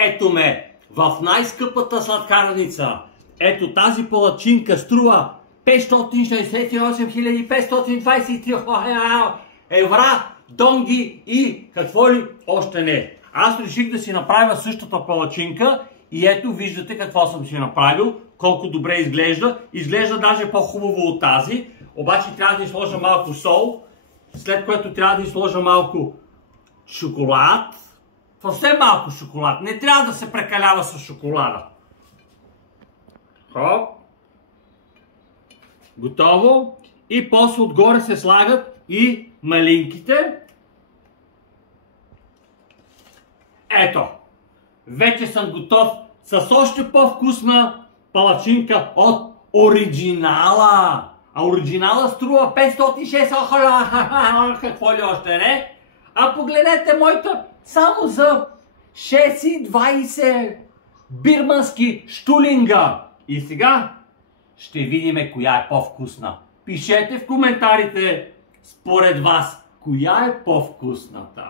Ето ме в най-скъпата сладкарница. Ето тази палачинка струва 568 523 евра, донги и какво ли още не. Аз реших да си направя същата палачинка и ето виждате какво съм си направил, колко добре изглежда. Изглежда даже по-хубаво от тази, обаче трябва да изложа малко сол, след което трябва да изложа малко шоколад. Съвсем малко шоколад, не трябва да се прекалява с шоколада. Хоп. Готово. И после отгоре се слагат и малинките. Ето. Вече съм готов с още по-вкусна палачинка от оригинала. А оригинала струва 506, какво ли още не? А погледнете моята само за 6,20 бирмански штулинга. И сега ще видим коя е по-вкусна. Пишете в коментарите според вас коя е по-вкусната.